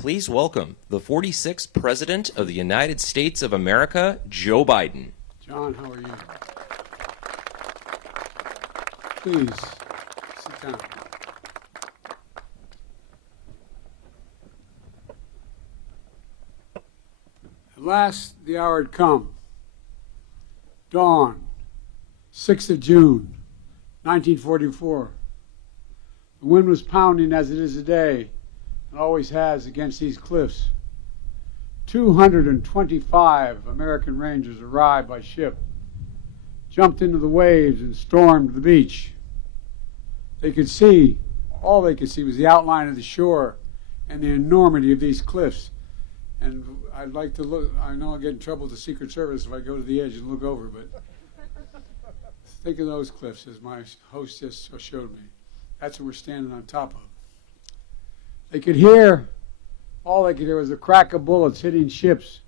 Please welcome the 46th President of the United States of America, Joe Biden. John, how are you? Please, sit down. At last, the hour had come. Dawn, 6th of June, 1944. The wind was pounding as it is today, and always has against these cliffs. 225 American Rangers arrived by ship, jumped into the waves and stormed the beach. All they could see was the outline of the shore and the enormity of these cliffs. And I'd like to look, I know I'll get in trouble with the Secret Service if I go to the edge and look over, but think of those cliffs as my host just showed me. That's what we're standing on top of. All they could hear was the crack of bullets hitting ships,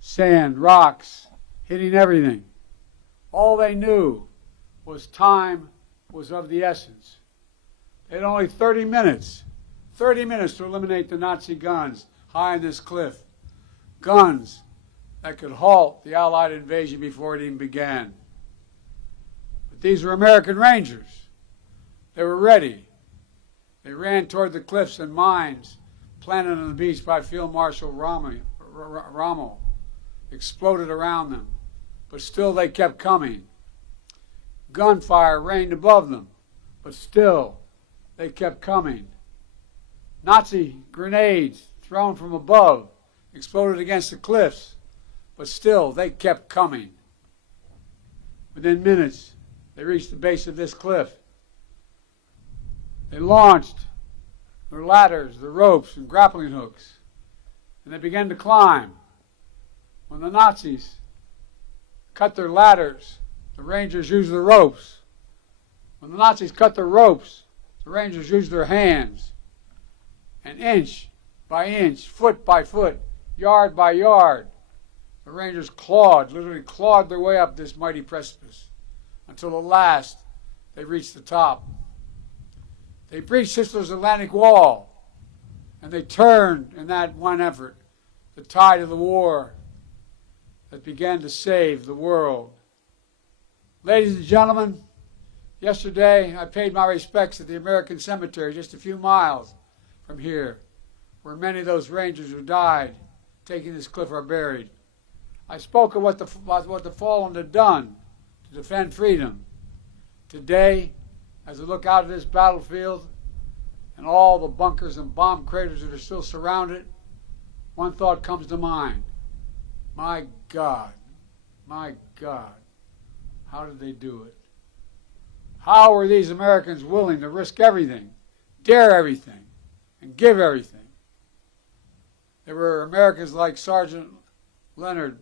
sand, rocks, hitting everything. All they knew was time was of the essence. They had only 30 minutes to eliminate the Nazi guns high on this cliff. Guns that could halt the Allied invasion before it even began. But these were American Rangers. They were ready. They ran toward the cliffs and mines planted on the beach by Field Marshal Rommel exploded around them, but still they kept coming. Gunfire rained above them, but still they kept coming. Nazi grenades thrown from above exploded against the cliffs, but still they kept coming. Within minutes, they reached the base of this cliff. They launched their ladders, their ropes, and grappling hooks, and they began to climb. When the Nazis cut their ladders, the Rangers used the ropes. When the Nazis cut their ropes, the Rangers used their hands. And inch by inch, foot by foot, yard by yard, the Rangers literally clawed their way up this mighty precipice until at last they reached the top. They breached Hitler's Atlantic Wall, and they turned in that one effort the tide of the war that began to save the world. Ladies and gentlemen, yesterday I paid my respects at the American Cemetery just a few miles from here, where many of those Rangers who died taking this cliff are buried. I spoke of what the fallen had done to defend freedom. Today, as I look out at this battlefield and all the bunkers and bomb craters that are still surrounded, one thought comes to mind. My God, how did they do it? How were these Americans willing to risk everything, dare everything, and give everything? There were Americans like Sergeant Leonard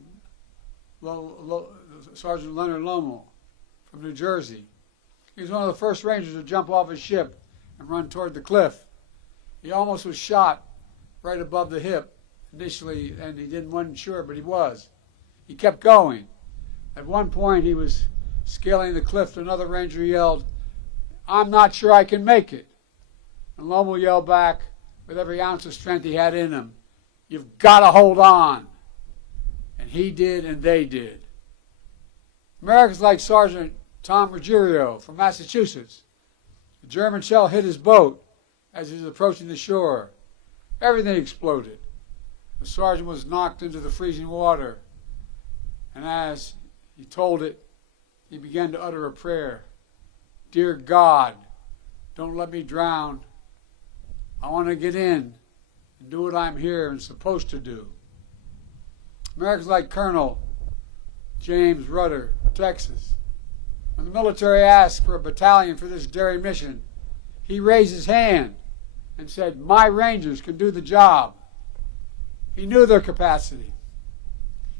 Lommel from New Jersey. He was one of the first Rangers to jump off his ship and run toward the cliff. He almost was shot right above the hip initially, and wasn't sure, but he was. He kept going. At one point, he was scaling the cliff. Another Ranger yelled, "I'm not sure I can make it." And Lommel yelled back with every ounce of strength he had in him, "You've got to hold on." And he did, and they did. Americans like Sergeant Tom Ruggiero from Massachusetts. A German shell hit his boat as he was approaching the shore. Everything exploded. The sergeant was knocked into the freezing water, and as he told it, he began to utter a prayer. "Dear God, don't let me drown. I want to get in and do what I'm here and supposed to do." Americans like Colonel James Rudder, Texas. When the military asked for a battalion for this daring mission, he raised his hand and said, "My Rangers can do the job." He knew their capacity.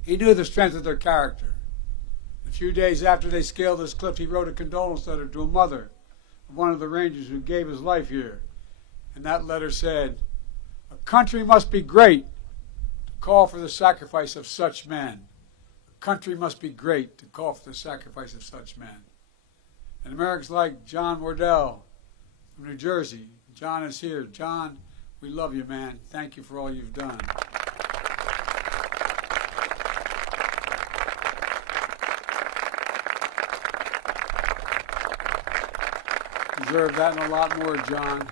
He knew the strength of their character. A few days after they scaled this cliff, he wrote a condolence letter to a mother of one of the Rangers who gave his life here. And that letter said, "A country must be great to call for the sacrifice of such men. Country must be great to call for the sacrifice of such men." And Americans like John Wardell from New Jersey. John is here. John We love you, man. Thank you for all you've done. Deserve that and a lot more, John.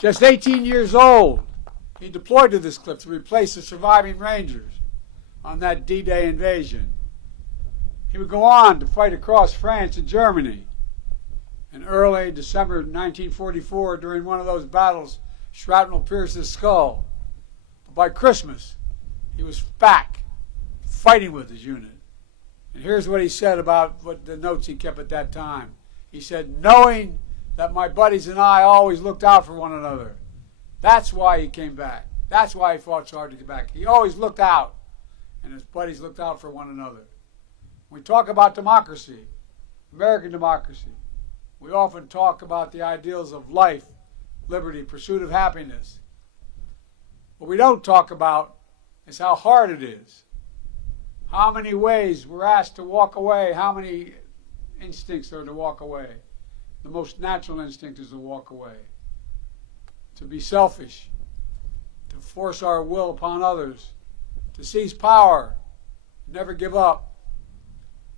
Just 18 years old, he deployed to this cliff to replace the surviving Rangers on that D-Day invasion. He would go on to fight across France and Germany. In early December 1944, during one of those battles, shrapnel pierced his skull. But by Christmas, he was back, fighting with his unit. And here's what he said about what the notes he kept at that time. He said, knowing that my buddies and I always looked out for one another. That's why he came back. That's why he fought so hard to get back. He always looked out, and his buddies looked out for one another. When we talk about democracy, American democracy, we often talk about the ideals of life, liberty, pursuit of happiness. What we don't talk about is how hard it is. How many ways we're asked to walk away, how many instincts are to walk away. The most natural instinct is to walk away, to be selfish, to force our will upon others, to seize power, never give up.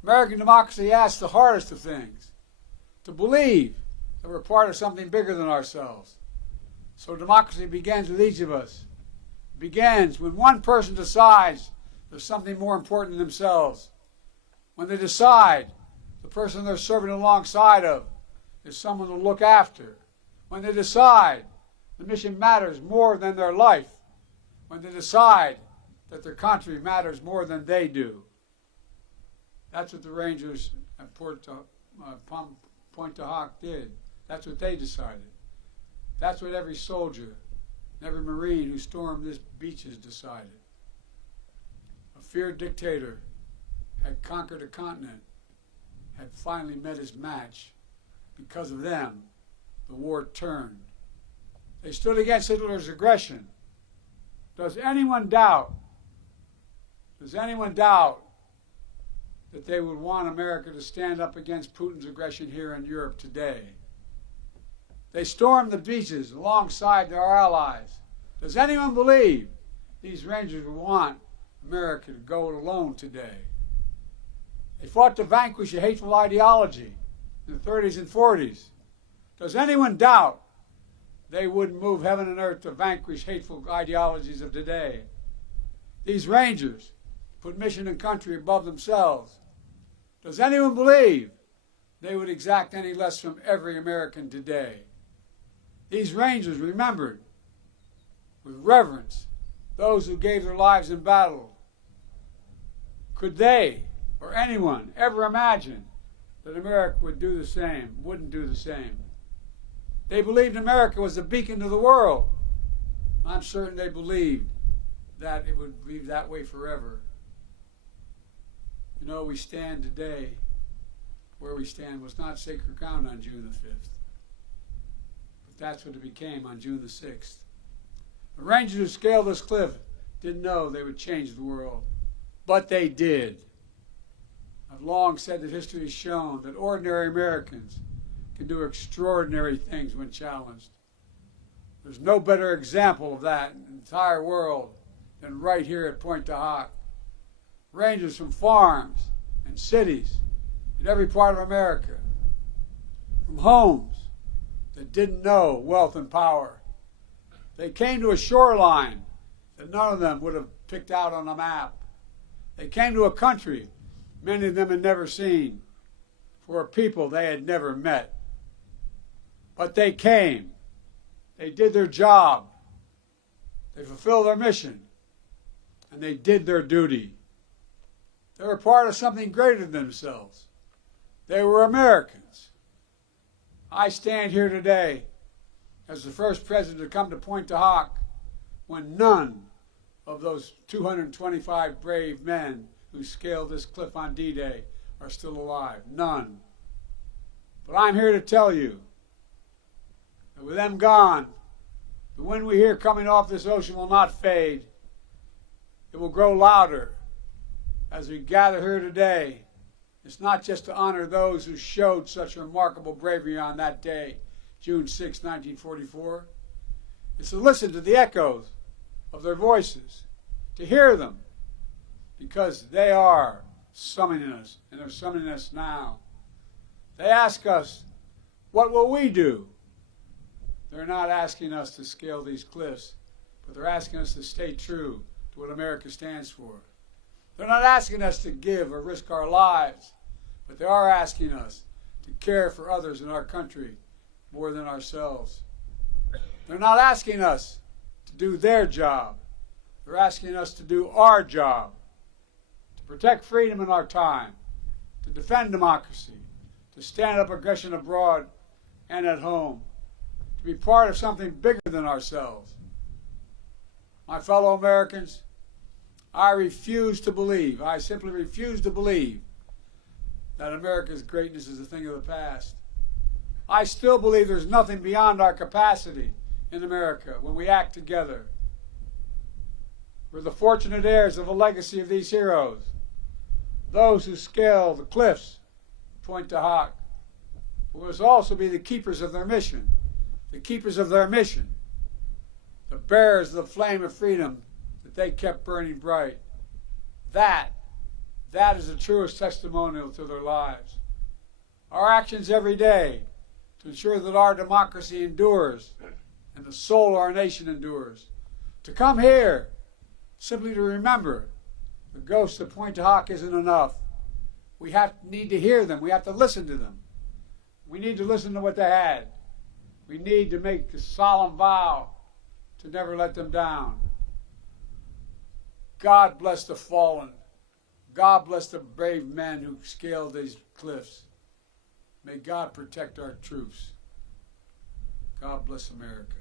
American democracy asks the hardest of things, to believe that we're part of something bigger than ourselves. So democracy begins with each of us. It begins when one person decides there's something more important than themselves. When they decide the person they're serving alongside of is someone to look after. When they decide the mission matters more than their life. When they decide that their country matters more than they do. That's what the Rangers at Pointe du Hoc did. That's what they decided. That's what every soldier and every Marine who stormed this beaches decided. A feared dictator had conquered a continent, had finally met his match. Because of them, the war turned. They stood against Hitler's aggression. Does anyone doubt that they would want America to stand up against Putin's aggression here in Europe today? They stormed the beaches alongside their allies. Does anyone believe these Rangers would want America to go it alone today? They fought to vanquish a hateful ideology in the 30s and 40s. Does anyone doubt they wouldn't move heaven and earth to vanquish hateful ideologies of today? These Rangers put mission and country above themselves. Does anyone believe they would exact any less from every American today? These Rangers remembered with reverence those who gave their lives in battle. Could they or anyone ever imagine that America would do the same, wouldn't do the same? They believed America was a beacon to the world. I'm certain they believed that it would be that way forever. You know, we stand today, where we stand was not sacred ground on June the 5th. But that's what it became on June the 6th. The Rangers who scaled this cliff didn't know they would change the world, but they did. I've long said that history has shown that ordinary Americans can do extraordinary things when challenged. There's no better example of that in the entire world than right here at Pointe du Hoc. Rangers from farms and cities in every part of America, from homes that didn't know wealth and power. They came to a shoreline that none of them would have picked out on a map. They came to a country many of them had never seen, for a people they had never met. But they came. They did their job. They fulfilled their mission. And they did their duty. They were part of something greater than themselves. They were Americans. I stand here today as the first president to come to Pointe du Hoc when none of those 225 brave men who scaled this cliff on D-Day are still alive. None. But I'm here to tell you that with them gone, the wind we hear coming off this ocean will not fade. It will grow louder as we gather here today. It's not just to honor those who showed such remarkable bravery on that day, June 6, 1944. is to listen to the echoes of their voices, to hear them, because they are summoning us, and they're summoning us now. They ask us, what will we do? They're not asking us to scale these cliffs, but they're asking us to stay true to what America stands for. They're not asking us to give or risk our lives, but they are asking us to care for others in our country more than ourselves. They're not asking us to do their job. They're asking us to do our job, to protect freedom in our time, to defend democracy, to stand up aggression abroad and at home, to be part of something bigger than ourselves. My fellow Americans, I simply refuse to believe that America's greatness is a thing of the past. I still believe there's nothing beyond our capacity in America when we act together. We're the fortunate heirs of the legacy of these heroes, those who scale the cliffs, Pointe du Hoc. We must also be the keepers of their mission, the bearers of the flame of freedom that they kept burning bright. That is the truest testimonial to their lives. Our actions every day to ensure that our democracy endures and the soul of our nation endures. To come here simply to remember the ghosts of Pointe du Hoc isn't enough. We need to hear them. We have to listen to them. We need to listen to what they had. We need to make a solemn vow to never let them down. God bless the fallen. God bless the brave men who scaled these cliffs. May God protect our troops. God bless America.